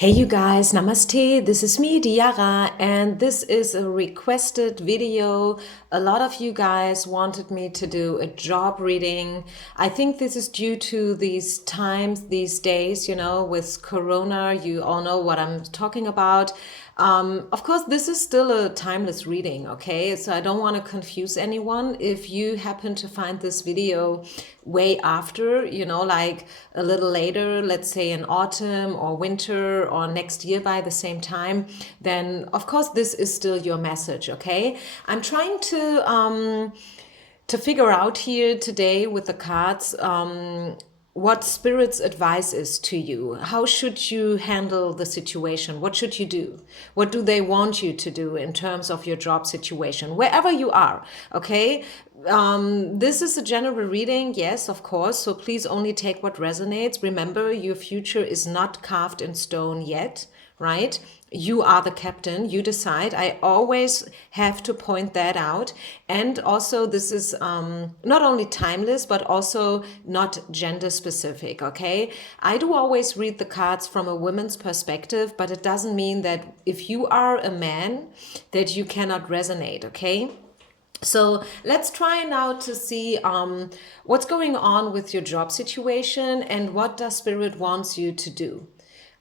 Hey you guys, namaste. This is me, Diara, and this is a requested video. A lot of you guys wanted me to do a job reading. I think this is due to these times, these days, with Corona. You all know what I'm talking about. Of course, this is still a timeless reading, okay? So I don't want to confuse anyone. If you happen to find this video way after, like a little later, let's say in autumn or winter or next year by the same time, then of course this is still your message, okay? I'm trying to figure out here today with the cards what Spirit's advice is to you. How should you handle the situation? What should you do? What do they want you to do in terms of your job situation, wherever you are? Okay. This is a general reading, yes, of course. So please only take what resonates. Remember, your future is not carved in stone yet, right? You are the captain, you decide. I always have to point that out. And also, this is not only timeless, but also not gender specific, okay? I do always read the cards from a woman's perspective, but it doesn't mean that if you are a man, that you cannot resonate, okay? So let's try now to see what's going on with your job situation and what does Spirit wants you to do.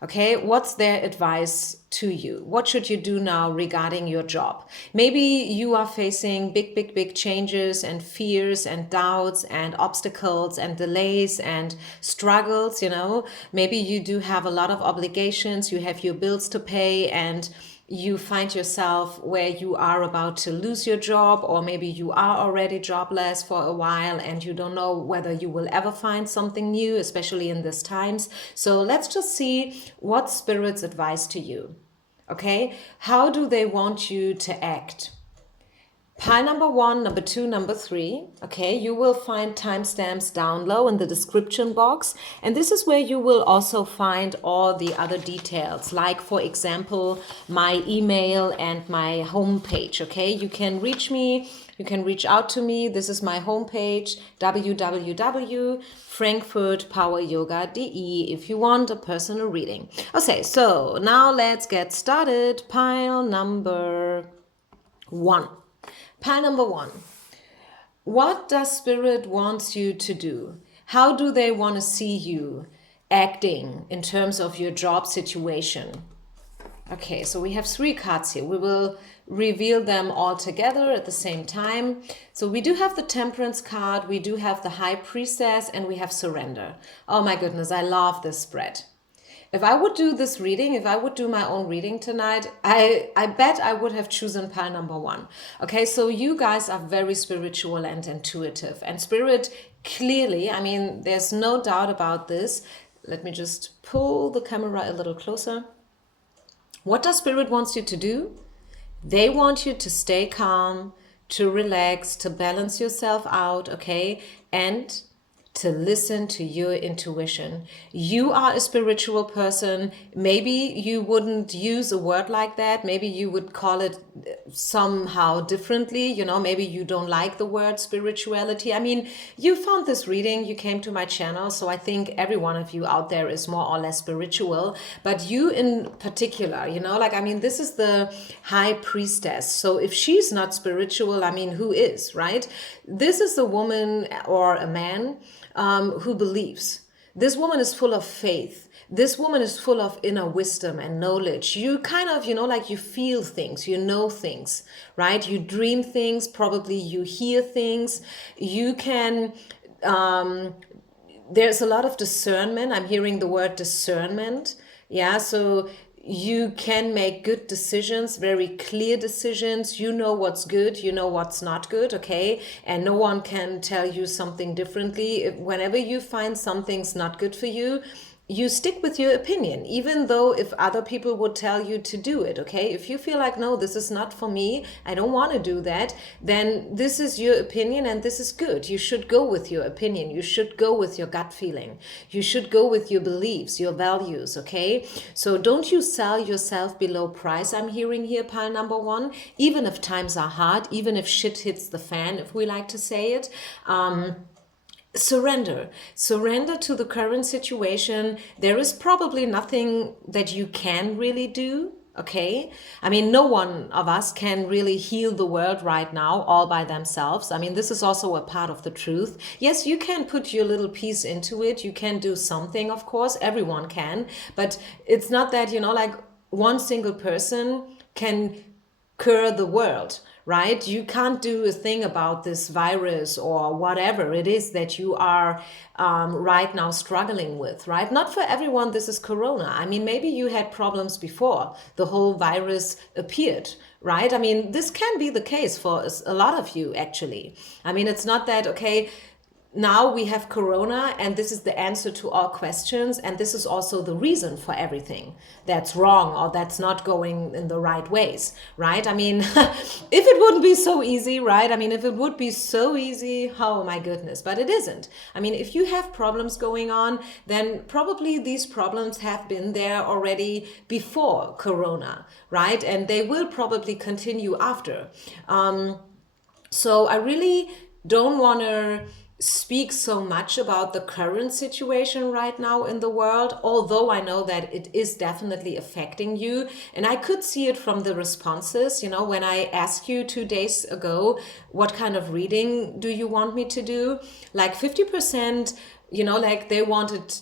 Okay, what's their advice to you? What should you do now regarding your job? Maybe you are facing big changes and fears and doubts and obstacles and delays and struggles, Maybe you do have a lot of obligations, you have your bills to pay, and you find yourself where you are about to lose your job, or maybe you are already jobless for a while and you don't know whether you will ever find something new, especially in these times. So let's just see what Spirit's advice to you. Okay, how do they want you to act? Pile number 1, number 2, number 3. Okay, you will find timestamps down low in the description box. And this is where you will also find all the other details, like, for example, my email and my homepage. Okay, you can reach me, you can reach out to me. This is my homepage, www.frankfurtpoweryoga.de, if you want a personal reading. Okay, so now let's get started. Pile number 1. Pile number 1. What does Spirit wants you to do? How do they want to see you acting in terms of your job situation? Okay, so we have 3 cards here. We will reveal them all together at the same time. So we do have the Temperance card, we do have the High Priestess, and we have Surrender. Oh my goodness, I love this spread. If I would do this reading, if I would do my own reading tonight, I bet I would have chosen pile number 1. Okay, so you guys are very spiritual and intuitive. And Spirit clearly, there's no doubt about this. Let me just pull the camera a little closer. What does Spirit wants you to do? They want you to stay calm, to relax, to balance yourself out, okay? And to listen to your intuition. You are a spiritual person. Maybe you wouldn't use a word like that. Maybe you would call it somehow differently. Maybe you don't like the word spirituality. You found this reading, you came to my channel, so I think every one of you out there is more or less spiritual. But you in particular, this is the High Priestess. So if she's not spiritual, who is, right? This is a woman or a man who believes. This woman is full of faith. This woman is full of inner wisdom and knowledge. You kind of, you feel things, you know things, right? You dream things, probably you hear things. You can, there's a lot of discernment. I'm hearing the word discernment. Yeah, so you can make good decisions, very clear decisions. You know what's good, you know what's not good, okay? And no one can tell you something differently. Whenever you find something's not good for you, you stick with your opinion, even though if other people would tell you to do it, okay? If you feel like, no, this is not for me, I don't want to do that, then this is your opinion and this is good. You should go with your opinion. You should go with your gut feeling. You should go with your beliefs, your values, okay? So don't you sell yourself below price, I'm hearing here, pile number 1, even if times are hard, even if shit hits the fan, if we like to say it. surrender to the current situation. There is probably nothing that you can really do. Okay, I mean, no one of us can really heal the world right now all by themselves. I mean, this is also a part of the truth. Yes, you can put your little piece into it, you can do something, of course, everyone can, but it's not that, like one single person can cure the world, right? You can't do a thing about this virus or whatever it is that you are right now struggling with, right? Not for everyone this is corona. I mean, maybe you had problems before the whole virus appeared, right? I mean, this can be the case for a lot of you, actually. I mean, it's not that, okay, now we have corona and this is the answer to all questions, and this is also the reason for everything that's wrong or that's not going in the right ways, right? I mean, if it wouldn't be so easy, right? I mean, if it would be so easy, oh my goodness, but it isn't. I mean, if you have problems going on, then probably these problems have been there already before corona, right? And they will probably continue after. So I really don't want to speak so much about the current situation right now in the world, although I know that it is definitely affecting you. And I could see it from the responses, when I asked you 2 days ago, what kind of reading do you want me to do? Like 50%, like they wanted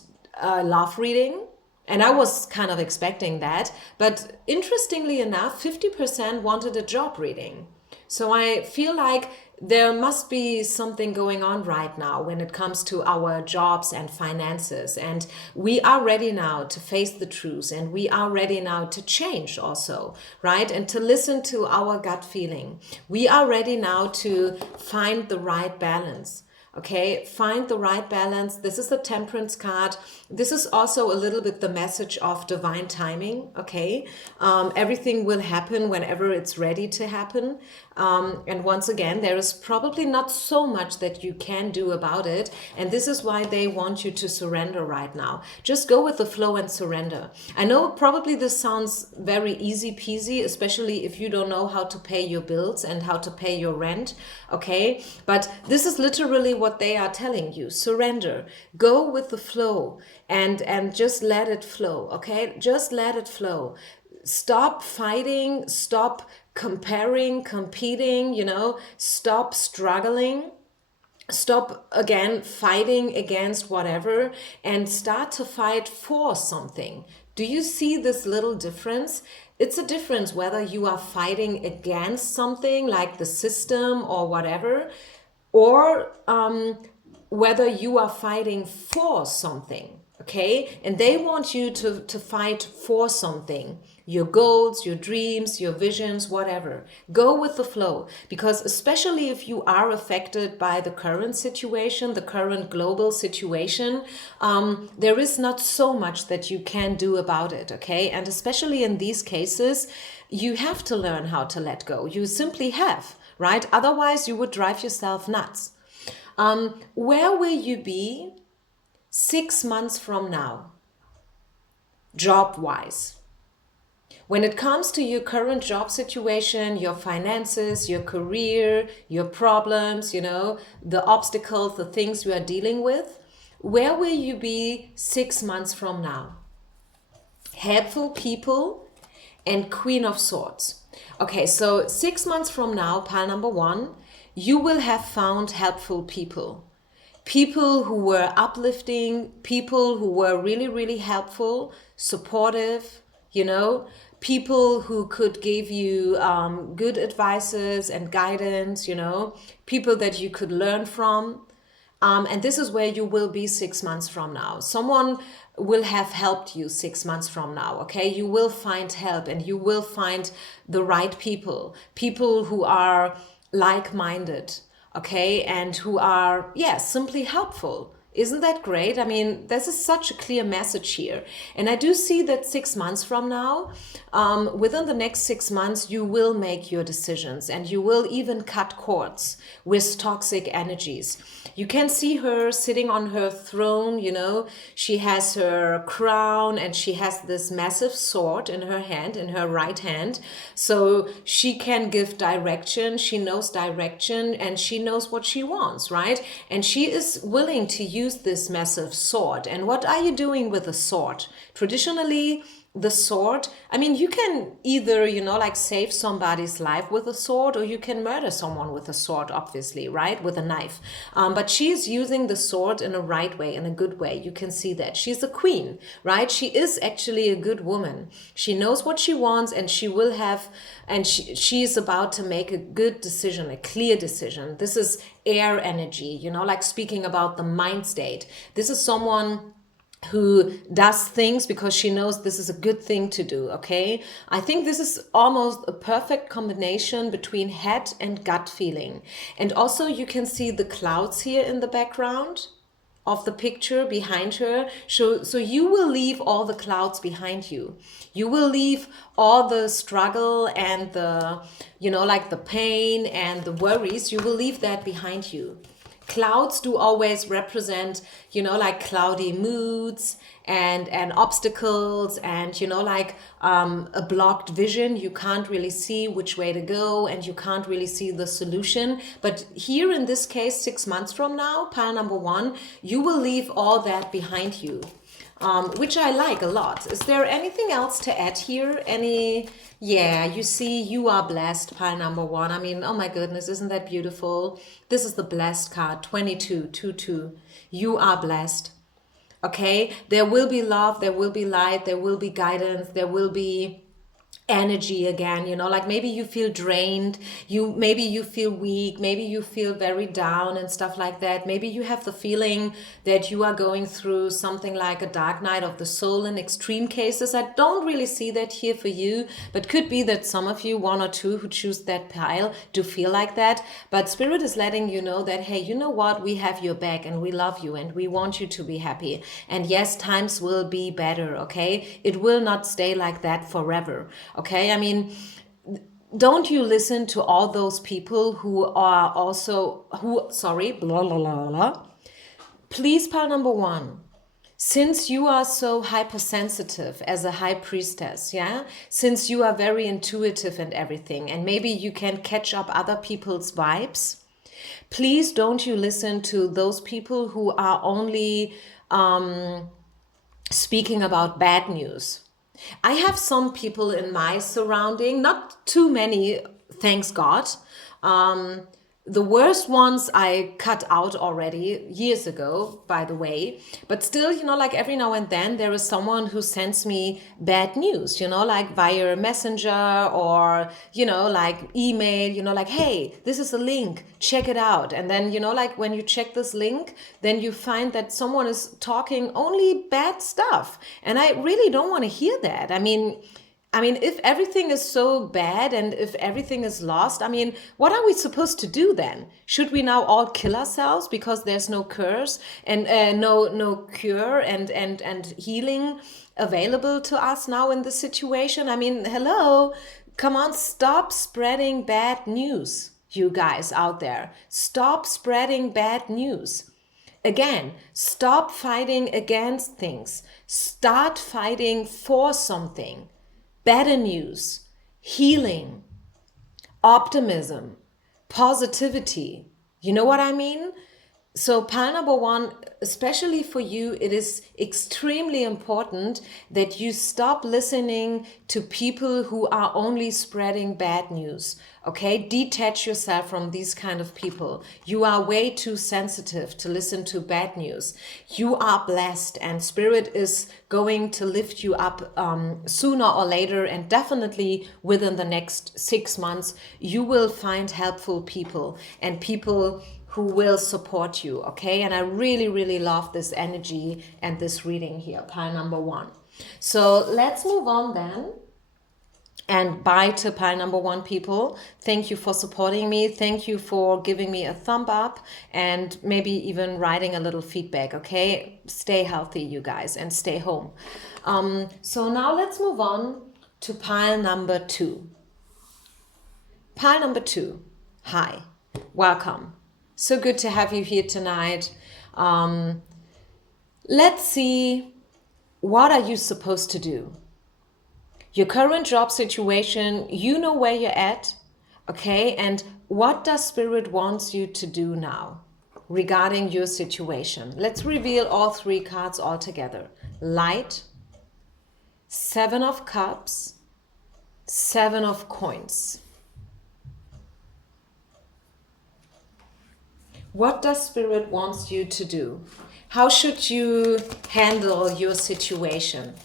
love reading. And I was kind of expecting that. But interestingly enough, 50% wanted a job reading. So I feel like there must be something going on right now when it comes to our jobs and finances. And we are ready now to face the truth, and we are ready now to change also, right? And to listen to our gut feeling. We are ready now to find the right balance. Okay, find the right balance. This is the Temperance card. This is also a little bit the message of divine timing. Okay, everything will happen whenever it's ready to happen. And once again, there is probably not so much that you can do about it. And this is why they want you to surrender right now. Just go with the flow and surrender. I know probably this sounds very easy peasy, especially if you don't know how to pay your bills and how to pay your rent. Okay, but this is literally what they are telling you. Surrender. Go with the flow and just let it flow. Okay, just let it flow. Stop fighting, stop comparing, competing, stop struggling, stop again fighting against whatever, and start to fight for something. Do you see this little difference? It's a difference whether you are fighting against something like the system or whatever, or whether you are fighting for something. Okay, and they want you to fight for something, your goals, your dreams, your visions, whatever. Go with the flow, because especially if you are affected by the current situation, the current global situation, there is not so much that you can do about it. Okay, and especially in these cases, you have to learn how to let go. You simply have, right? Otherwise, you would drive yourself nuts. Where will you be 6 months from now, job-wise? When it comes to your current job situation, your finances, your career, your problems, the obstacles, the things you are dealing with, where will you be 6 months from now? Helpful people and Queen of Swords. Okay, so 6 months from now, pile number 1, you will have found helpful people. People who were uplifting, people who were really, really helpful, supportive, people who could give you good advices and guidance, people that you could learn from. And this is where you will be 6 months from now. Someone will have helped you 6 months from now, okay? You will find help, and you will find the right people who are like-minded, okay? And who are, simply helpful Isn't that great? I mean, this is such a clear message here. And I do see that 6 months from now, within the next 6 months, you will make your decisions and you will even cut cords with toxic energies. You can see her sitting on her throne, you know, she has her crown and she has this massive sword in her hand, in her right hand. So she can give direction, she knows direction, and she knows what she wants, right? And she is willing to use this massive sword. And what are you doing with a sword? Traditionally, the sword, I mean, you can either, you know, like save somebody's life with a sword, or you can murder someone with a sword, obviously, right? With a knife. But she's using the sword in a right way, in a good way. You can see that. She's a queen, right? She is actually a good woman. She knows what she wants, and she will have, and she's about to make a good decision, a clear decision. This is air energy, you know, like speaking about the mind state. This is someone who does things because she knows this is a good thing to do, okay? I think this is almost a perfect combination between head and gut feeling. And also you can see the clouds here in the background of the picture behind her. So you will leave all the clouds behind you. You will leave all the struggle and the, you know, like the pain and the worries, you will leave that behind you. Clouds do always represent, you know, like cloudy moods and obstacles and, you know, like a blocked vision. You can't really see which way to go and you can't really see the solution. But here in this case, 6 months from now, pile number 1, you will leave all that behind you. Which I like a lot. Is there anything else to add here? Yeah, you see, you are blessed, pile number 1. I mean, oh my goodness, isn't that beautiful? This is the blessed card, 22, 2. You are blessed. Okay, there will be love, there will be light, there will be guidance, there will be energy again, you know, like maybe you feel drained, maybe you feel weak, maybe you feel very down and stuff like that. Maybe you have the feeling that you are going through something like a dark night of the soul in extreme cases. I don't really see that here for you, but could be that some of you, 1 or 2 who choose that pile, do feel like that. But Spirit is letting you know that, hey, you know what, we have your back and we love you and we want you to be happy. And yes, times will be better, okay? It will not stay like that forever. Okay, I mean, don't you listen to all those people who are also, blah, blah, blah, blah. Please, pile number 1, since you are so hypersensitive as a high priestess, yeah, since you are very intuitive and everything, and maybe you can catch up other people's vibes, please don't you listen to those people who are only speaking about bad news. I have some people in my surrounding, not too many, thanks God. The worst ones I cut out already years ago, by the way. But still, you know, like every now and then there is someone who sends me bad news, you know, like via messenger or, you know, like email, you know, like, hey, this is a link, check it out. And then, you know, like when you check this link, then you find that someone is talking only bad stuff. And I really don't want to hear that. I mean, if everything is so bad and if everything is lost, I mean, what are we supposed to do then? Should we now all kill ourselves because there's no curse and no cure and healing available to us now in this situation? I mean, hello, come on, stop spreading bad news, you guys out there. Stop spreading bad news. Again, stop fighting against things. Start fighting for something. Better news, healing, optimism, positivity. You know what I mean? So pile number 1, especially for you, it is extremely important that you stop listening to people who are only spreading bad news. Okay, detach yourself from these kind of people. You are way too sensitive to listen to bad news. You are blessed and Spirit is going to lift you up sooner or later, and definitely within the next 6 months, you will find helpful people and people who will support you, okay? And I really, really love this energy and this reading here, pile number 1. So let's move on then. And bye to pile number one people. Thank you for supporting me. Thank you for giving me a thumb up and maybe even writing a little feedback. Okay, stay healthy, you guys, and stay home. So now let's move on to pile number two. Pile number two. Hi, welcome. So good to have you here tonight. Let's see, what are you supposed to do? Your current job situation, you know where you're at, okay? And what does Spirit wants you to do now regarding your situation? Let's reveal all three cards all together. Light, Seven of Cups, Seven of Coins. What does Spirit wants you to do? How should you handle your situation?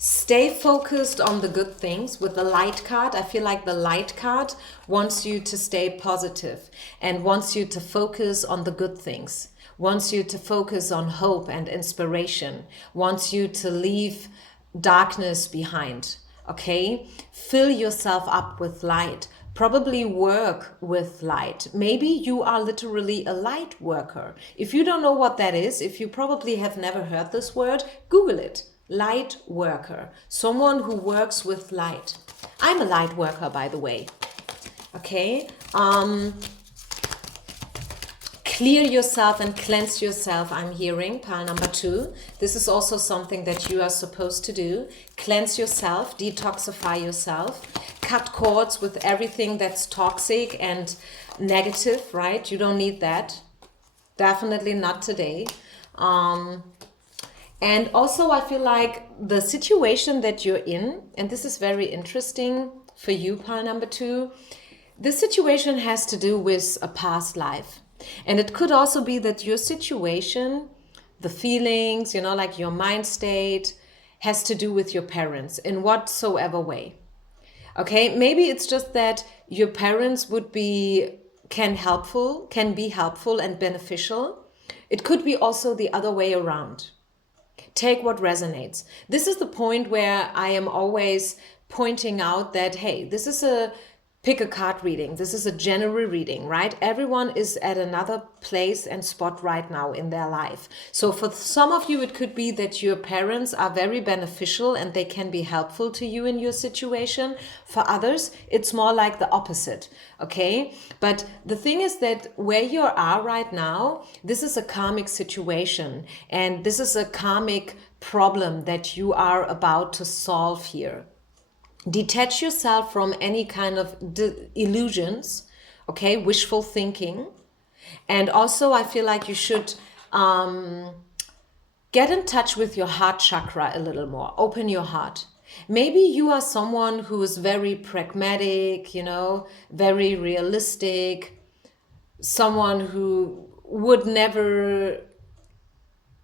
Stay focused on the good things. With the light card, I feel like the light card wants you to stay positive and wants you to focus on the good things, wants you to focus on hope and inspiration, wants you to leave darkness behind, okay? Fill yourself up with light. Probably work with light. Maybe you are literally a light worker. If you don't know what that is, if you probably have never heard this word, Google it. Light worker, someone who works with light. I'm a light worker, by the way. Okay. Clear yourself and cleanse yourself, I'm hearing, pile number two. This is also something that you are supposed to do. Cleanse yourself, detoxify yourself, cut cords with everything that's toxic and negative, right? You don't need that. Definitely not today. And also I feel like the situation that you're in, and this is very interesting for you, pile number two, this situation has to do with a past life. And it could also be that your situation, the feelings, you know, like your mind state, has to do with your parents in whatsoever way. Okay, maybe it's just that your parents can be helpful and beneficial. It could be also the other way around. Take what resonates. This is the point where I am always pointing out that, hey, this is a pick a card reading. This is a general reading, right? Everyone is at another place and spot right now in their life. So for some of you, it could be that your parents are very beneficial and they can be helpful to you in your situation. For others, it's more like the opposite, okay? But the thing is that where you are right now, this is a karmic situation and this is a karmic problem that you are about to solve here. Detach yourself from any kind of illusions, okay, wishful thinking. And also I feel like you should get in touch with your heart chakra a little more. Open your heart. Maybe you are someone who is very pragmatic, you know, very realistic, someone who would never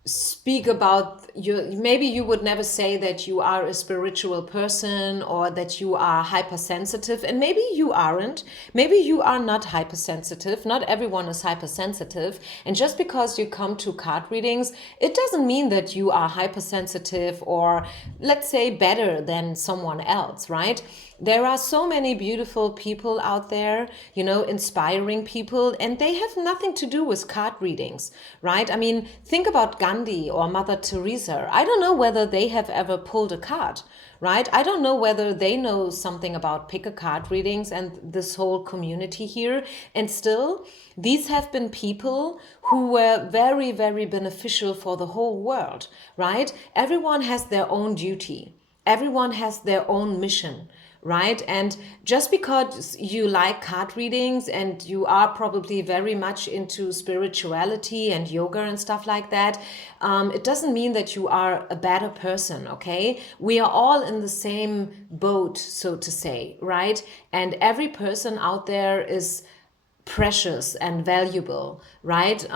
speak about maybe you would never say that you are a spiritual person or that you are hypersensitive, and maybe you aren't. Maybe you are not hypersensitive. Not everyone is hypersensitive, and just because you come to card readings, it doesn't mean that you are hypersensitive or, let's say, better than someone else, right? There are so many beautiful people out there, you know, inspiring people, and they have nothing to do with card readings, right? I mean, think about Gandhi or Mother Teresa. I don't know whether they have ever pulled a card, right? I don't know whether they know something about pick a card readings and this whole community here. And still, these have been people who were very, very beneficial for the whole world, right? Everyone has their own duty. Everyone has their own mission, right? And just because you like card readings and you are probably very much into spirituality and yoga and stuff like that, it doesn't mean that you are a better person, okay? We are all in the same boat, so to say, right? And every person out there is precious and valuable, right?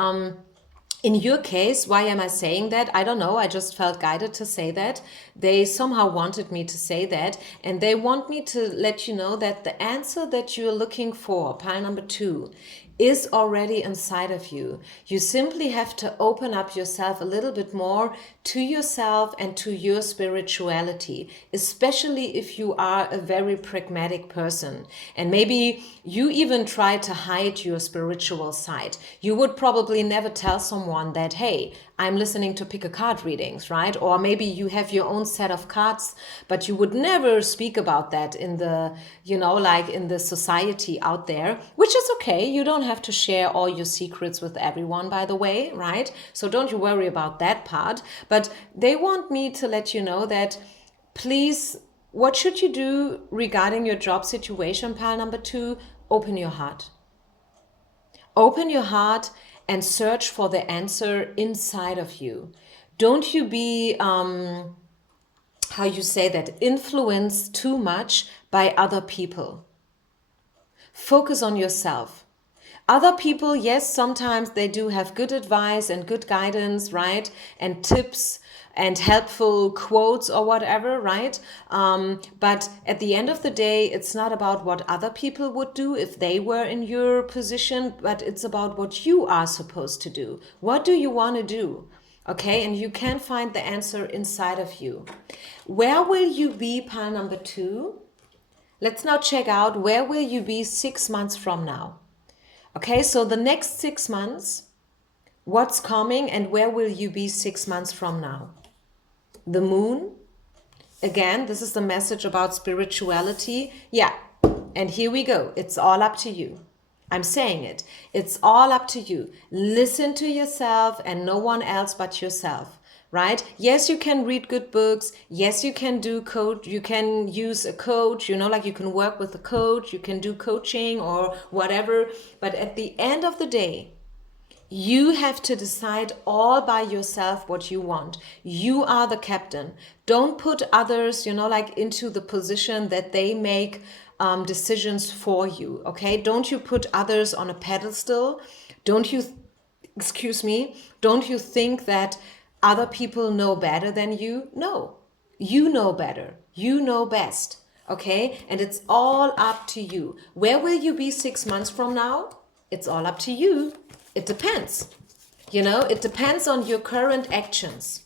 In your case, why am I saying that? I don't know. I just felt guided to say that. They somehow wanted me to say that. And they want me to let you know that the answer that you're looking for, pile number 2, is already inside of you. You simply have to open up yourself a little bit more to yourself and to your spirituality, especially if you are a very pragmatic person. And maybe you even try to hide your spiritual side. You would probably never tell someone that, hey, I'm listening to pick a card readings, right? Or maybe you have your own set of cards, but you would never speak about that in the, like in the society out there, which is okay. You don't have to share all your secrets with everyone, by the way, right? So don't you worry about that part. But they want me to let you know that, please, what should you do regarding your job situation, pile number 2? Open your heart. Open your heart and search for the answer inside of you. Don't you be, how you say that, influenced too much by other people. Focus on yourself. Other people, yes, sometimes they do have good advice and good guidance, right? And tips and helpful quotes or whatever, right? But at the end of the day, it's not about what other people would do if they were in your position, but it's about what you are supposed to do. What do you want to do? Okay, and you can find the answer inside of you. Where will you be, pile number 2? Let's now check out, where will you be 6 months from now? Okay, so the next 6 months, what's coming and where will you be 6 months from now? The moon. Again, this is the message about spirituality. Yeah, and here we go. It's all up to you. I'm saying it. It's all up to you. Listen to yourself and no one else but yourself, right? Yes, you can read good books. Yes, you can do coach. You can use a coach, like you can work with a coach. You can do coaching or whatever. But at the end of the day, you have to decide all by yourself what you want. You are the captain. Don't put others, into the position that they make decisions for you, okay? Don't you put others on a pedestal. Don't you think that other people know better than you? No, you know better. You know best, okay? And it's all up to you. Where will you be 6 months from now? It's all up to you. It depends. It depends on your current actions.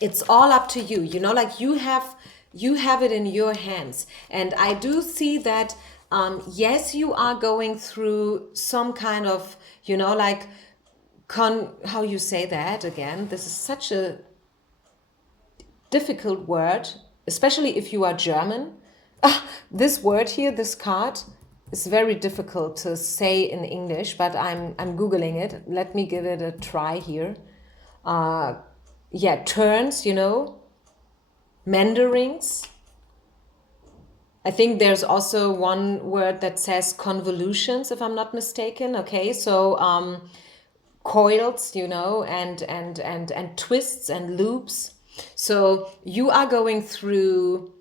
It's all up to you. You have it in your hands. And I do see that, yes, you are going through some kind of, how you say that again? This is such a difficult word, especially if you are German. This word here, this card, is very difficult to say in English, but I'm Googling it. Let me give it a try here. Turns, mandarins. I think there's also one word that says convolutions, if I'm not mistaken. Okay, so coils, and twists and loops. So you are going through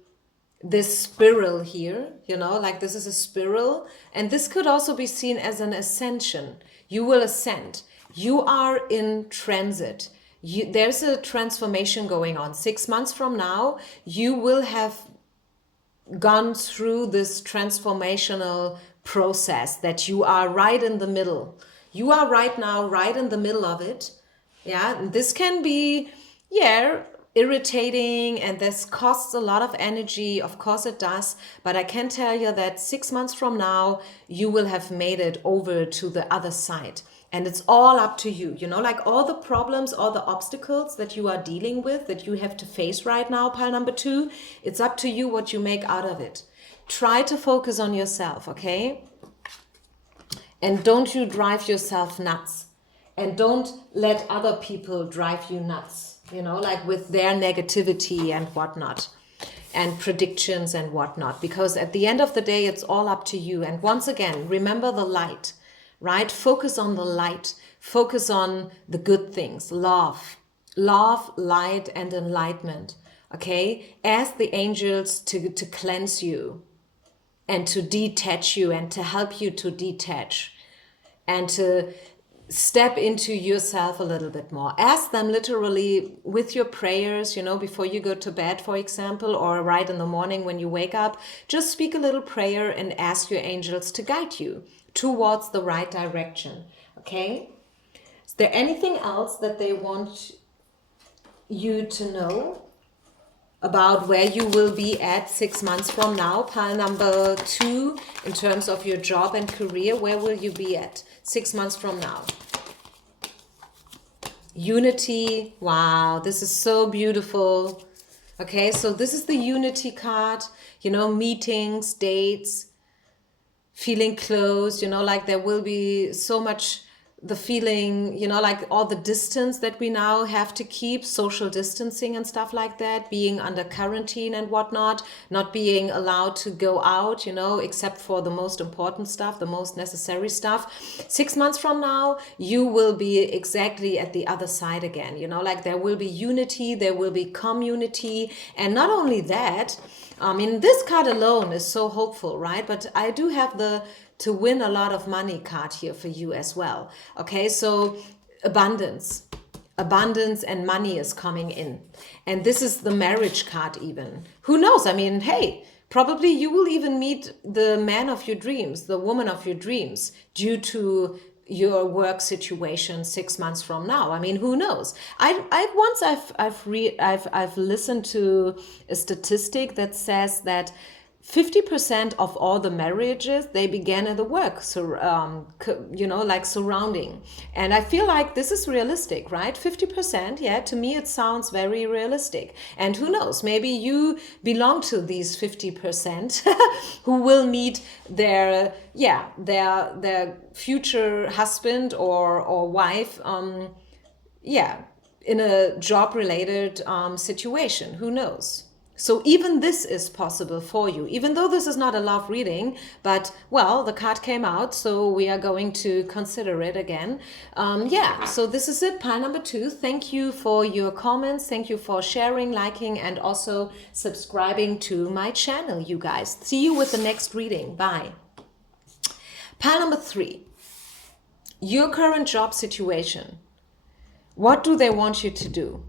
this spiral here, this is a spiral, and this could also be seen as an ascension. You will ascend. You are in transit. There's a transformation going on. 6 months from now, you will have gone through this transformational process that you are right in the middle. You are right now right in the middle of it. Yeah, and this can be, irritating, and this costs a lot of energy. Of course it does, but I can tell you that 6 months from now, you will have made it over to the other side. And it's all up to you, all the problems, all the obstacles that you are dealing with, that you have to face right now, pile number 2, it's up to you what you make out of it. Try to focus on yourself, okay? And don't you drive yourself nuts. And don't let other people drive you nuts, with their negativity and whatnot, and predictions and whatnot. Because at the end of the day, it's all up to you. And once again, remember the light, right? Focus on the light. Focus on the good things. Love, light, and enlightenment. Okay? Ask the angels to cleanse you and to detach you and to help you to detach and to step into yourself a little bit more. Ask them literally with your prayers, before you go to bed, for example, or right in the morning when you wake up. Just speak a little prayer and ask your angels to guide you towards the right direction. Okay? Is there anything else that they want you to know about where you will be at 6 months from now? Pile number 2, in terms of your job and career, where will you be at 6 months from now? Unity. Wow, this is so beautiful. Okay, so this is the unity card, meetings, dates, feeling close, like there will be so much the feeling, like all the distance that we now have to keep, social distancing and stuff like that, being under quarantine and whatnot, not being allowed to go out, except for the most important stuff, the most necessary stuff. 6 months from now, you will be exactly at the other side again, like there will be unity, there will be community. And not only that, I mean, this card alone is so hopeful, right? But I do have the to win a lot of money card here for you as well. Okay, so abundance. Abundance and money is coming in. And this is the marriage card even. Who knows? I mean, hey, probably you will even meet the man of your dreams, the woman of your dreams, due to your work situation 6 months from now. I mean, who knows? I've listened to a statistic that says that 50% of all the marriages, they began in the work, so like surrounding. And I feel like this is realistic, right? 50%, yeah, to me it sounds very realistic. And who knows, maybe you belong to these 50% who will meet their future husband or wife, in a job related situation. Who knows? So even this is possible for you, even though this is not a love reading, but well, the card came out, so we are going to consider it again. So this is it, pile number 2. Thank you for your comments. Thank you for sharing, liking, and also subscribing to my channel, you guys. See you with the next reading. Bye. Pile number 3, your current job situation. What do they want you to do?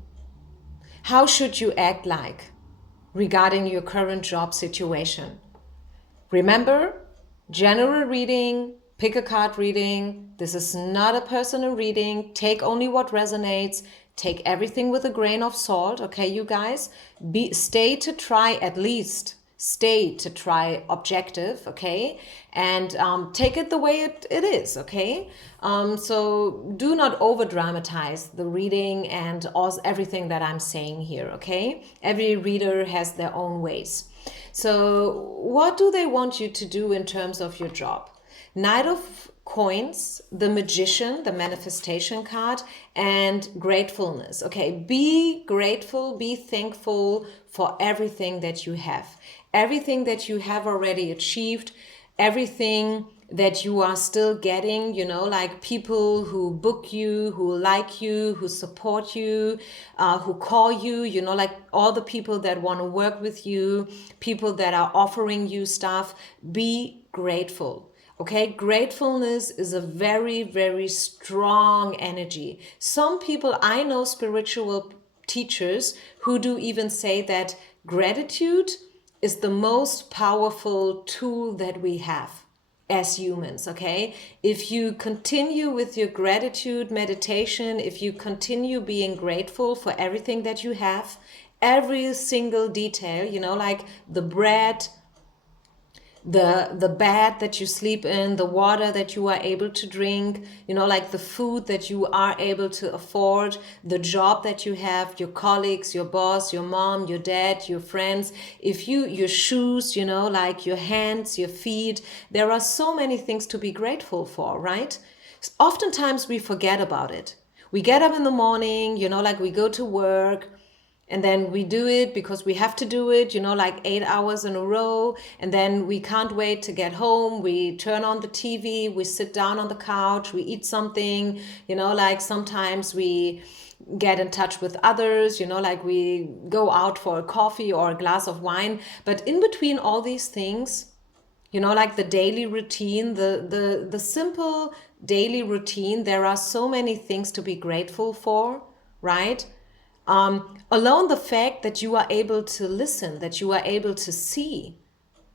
How should you act like regarding your current job situation? Remember, general reading, pick a card reading. This is not a personal reading. Take only what resonates. Take everything with a grain of salt, okay, you guys? Stay to try objective, okay? And take it the way it is, okay? So do not over dramatize the reading and everything that I'm saying here, okay? Every reader has their own ways. So what do they want you to do in terms of your job? Knight of Coins, the Magician, the manifestation card, and gratefulness. Okay, be grateful, be thankful for everything that you have. Everything that you have already achieved, everything that you are still getting, like people who book you, who like you, who support you, who call you, like all the people that want to work with you, people that are offering you stuff. Be grateful. Okay, gratefulness is a very, very strong energy. Some people, I know spiritual teachers who do even say that gratitude is the most powerful tool that we have as humans, okay? If you continue with your gratitude meditation, if you continue being grateful for everything that you have, every single detail, like the bread, the bed that you sleep in, the water that you are able to drink, like the food that you are able to afford, the job that you have, your colleagues, your boss, your mom, your dad, your friends, your shoes, like your hands, your feet. There are so many things to be grateful for, right? Oftentimes we forget about it. We get up in the morning, like we go to work, and then we do it because we have to do it, like 8 hours in a row. And then we can't wait to get home. We turn on the TV, we sit down on the couch, we eat something, like sometimes we get in touch with others, like we go out for a coffee or a glass of wine. But in between all these things, You know, like the daily routine, the simple daily routine. There are so many things to be grateful for, right? Alone the fact that you are able to listen, that you are able to see,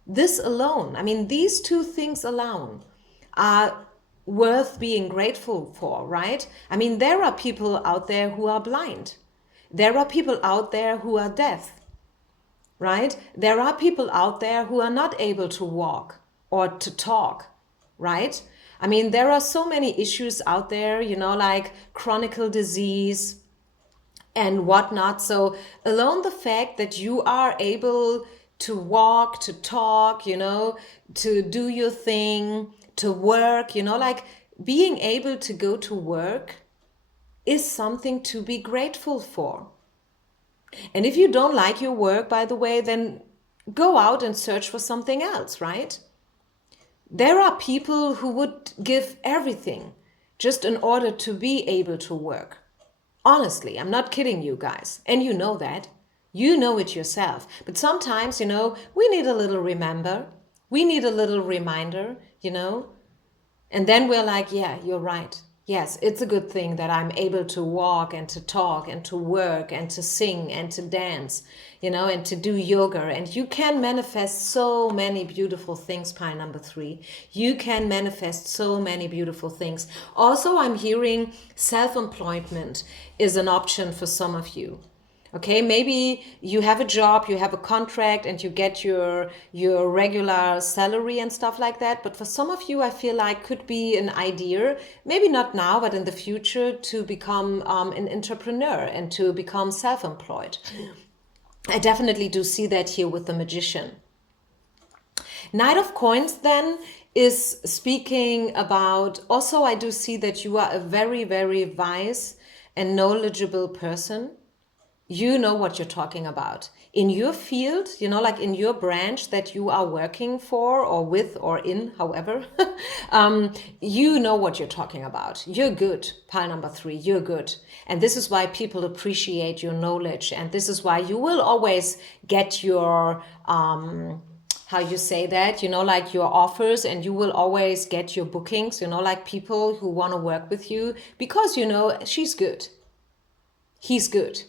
this alone, I mean, these two things alone are worth being grateful for, right? I mean, there are people out there who are blind. There are people out there who are deaf, right? There are people out there who are not able to walk or to talk, right? I mean, there are so many issues out there, you know, like chronic disease and whatnot. So alone the fact that you are able to walk, to talk, you know, to do your thing, to work, you know, like being able to go to work is something to be grateful for. And if you don't like your work, by the way, then go out and search for something else, right? There are people who would give everything just in order to be able to work. Honestly, I'm not kidding you guys. And you know that. You know it yourself. But sometimes, you know, we need a little remember. We need a little reminder, you know. And then we're like, yeah, you're right. Yes, it's a good thing that I'm able to walk and to talk and to work and to sing and to dance, you know, and to do yoga. And you can manifest so many beautiful things, pile number 3. You can manifest so many beautiful things. Also, I'm hearing self-employment is an option for some of you. Okay, maybe you have a job, you have a contract, and you get your regular salary and stuff like that. But for some of you, I feel like could be an idea, maybe not now, but in the future, to become an entrepreneur and to become self-employed. I definitely do see that here with the Magician. Knight of Coins then is speaking about, also I do see that you are a very, very wise and knowledgeable person. You know what you're talking about. In your field, you know, like in your branch that you are working for or with or in, however, you know what you're talking about. You're good, pile number 3, you're good. And this is why people appreciate your knowledge. And this is why you will always get your, how you say that, you know, like your offers, and you will always get your bookings, you know, like people who want to work with you because, you know, she's good. He's good.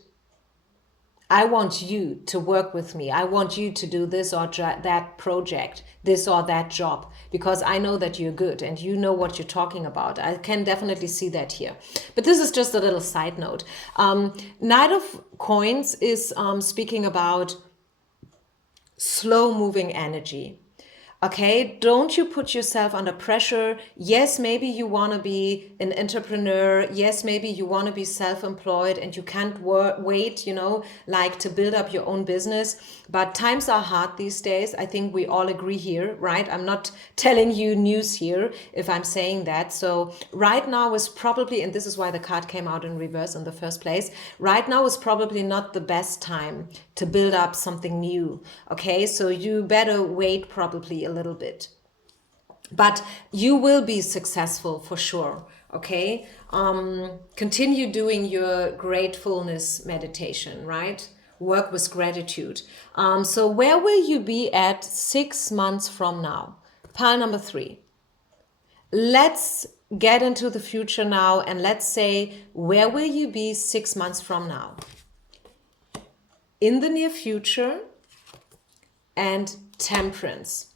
I want you to work with me. I want you to do this or that project, this or that job, because I know that you're good and you know what you're talking about. I can definitely see that here. But this is just a little side note. Knight of Coins is speaking about slow moving energy. Okay, don't you put yourself under pressure. Yes, maybe you want to be an entrepreneur. Yes, maybe you want to be self-employed and you can't wait, you know, like to build up your own business. But times are hard these days. I think we all agree here, right? I'm not telling you news here if I'm saying that. So right now is probably, and this is why the card came out in reverse in the first place, right now is probably not the best time to build up something new. Okay, so you better wait probably a little bit. But you will be successful for sure. Okay, continue doing your gratefulness meditation, right? Work with gratitude. So where will you be at 6 months from now? Pile number 3. Let's get into the future now, and let's say, where will you be 6 months from now? In the near future, and Temperance.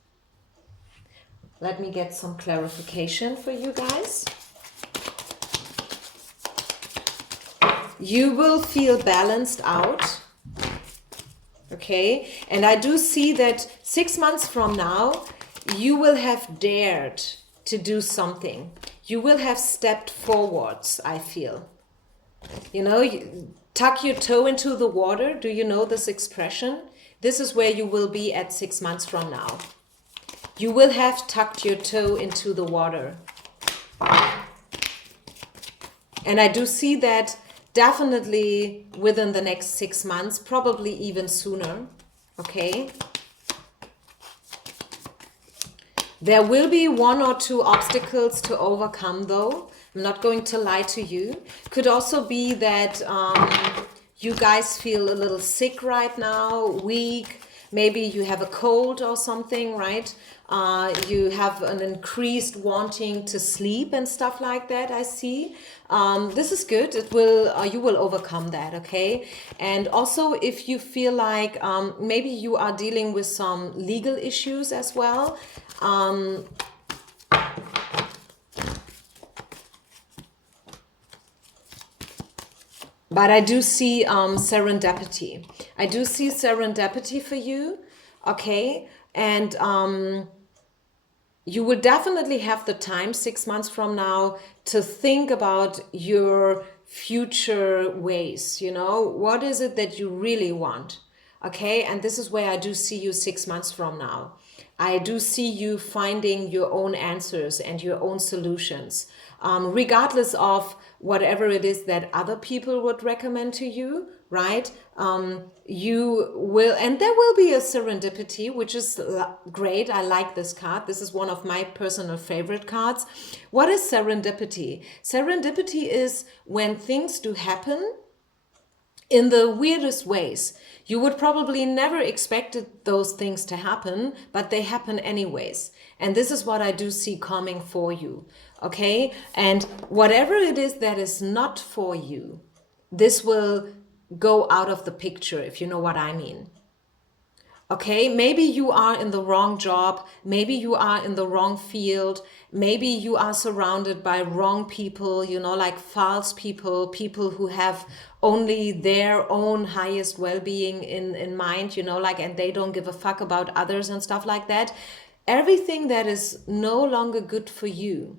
Let me get some clarification for you guys. You will feel balanced out. Okay, and I do see that 6 months from now, you will have dared to do something. You will have stepped forwards, I feel. You know, tuck your toe into the water. Do you know this expression? This is where you will be at 6 months from now. You will have tucked your toe into the water. And I do see that definitely within the next 6 months, probably even sooner. Okay. There will be 1 or 2 obstacles to overcome though. I'm not going to lie to you. Could also be that you guys feel a little sick right now, weak. Maybe you have a cold or something, right? You have an increased wanting to sleep and stuff like that, I see. This is good. It will, you will overcome that, okay? And also if you feel like maybe you are dealing with some legal issues as well, but I do see serendipity. I do see serendipity for you, okay? And you will definitely have the time 6 months from now to think about your future ways. You know, what is it that you really want? Okay, and this is where I do see you 6 months from now. I do see you finding your own answers and your own solutions, regardless of whatever it is that other people would recommend to you, right? You will, and there will be a serendipity, which is great. I like this card. This is one of my personal favorite cards. What is serendipity? Serendipity is when things do happen in the weirdest ways. You would probably never expected those things to happen, but they happen anyways. And this is what I do see coming for you. Okay? And whatever it is that is not for you, this will go out of the picture, if you know what I mean. Okay, maybe you are in the wrong job, maybe you are in the wrong field, maybe you are surrounded by wrong people, you know, like false people, people who have only their own highest well-being in mind, you know, like, and they don't give a fuck about others and stuff like that. Everything that is no longer good for you,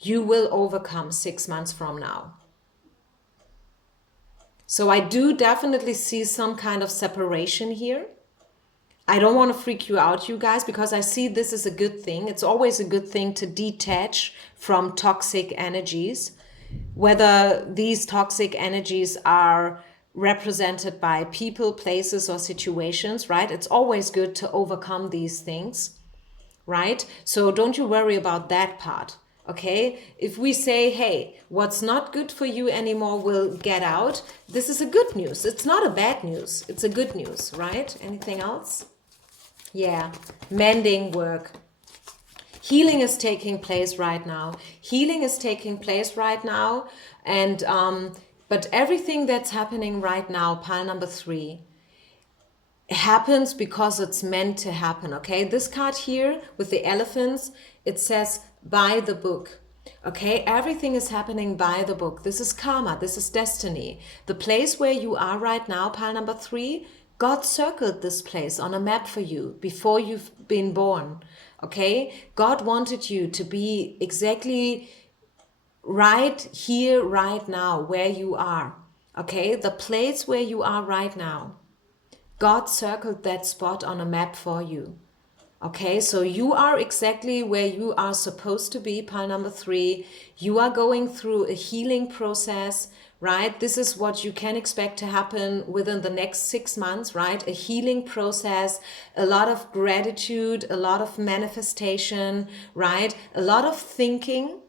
you will overcome 6 months from now. So I do definitely see some kind of separation here. I don't want to freak you out, you guys, because I see this as a good thing. It's always a good thing to detach from toxic energies, whether these toxic energies are represented by people, places, or situations, right? It's always good to overcome these things, right? So don't you worry about that part. Okay, if we say, hey, what's not good for you anymore will get out, this is a good news. It's not a bad news. It's a good news, right? Anything else? Yeah, mending work. Healing is taking place right now. Healing is taking place right now. And, but everything that's happening right now, pile number 3, happens because it's meant to happen, okay? This card here with the elephants, it says by the book, okay? Everything is happening by the book. This is karma, this is destiny. The place where you are right now, pile number 3, God circled this place on a map for you before you've been born, okay? God wanted you to be exactly right here, right now, where you are, okay? The place where you are right now. God circled that spot on a map for you. Okay, so you are exactly where you are supposed to be, pile number 3. You are going through a healing process, right? This is what you can expect to happen within the next 6 months, right? A healing process, a lot of gratitude, a lot of manifestation, right? A lot of thinking,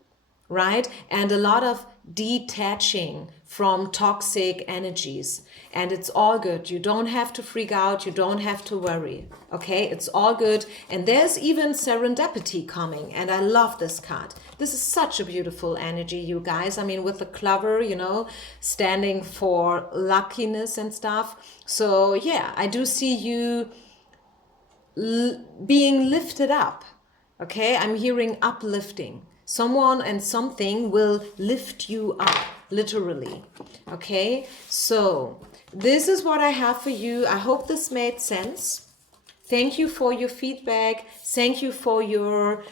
right? And a lot of detaching from toxic energies. And it's all good. You don't have to freak out. You don't have to worry. Okay, it's all good. And there's even serendipity coming. And I love this card. This is such a beautiful energy, you guys. I mean, with the clover, you know, standing for luckiness and stuff. So yeah, I do see you being lifted up. Okay, I'm hearing uplifting. Someone and something will lift you up, literally. Okay, so this is what I have for you. I hope this made sense. Thank you for your feedback. Thank you for your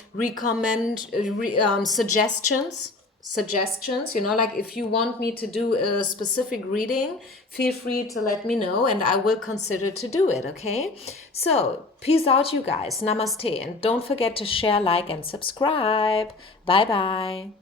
suggestions, you know, like if you want me to do a specific reading, feel free to let me know and I will consider to do it, okay? So peace out, you guys. Namaste. And don't forget to share, like, and subscribe. Bye bye.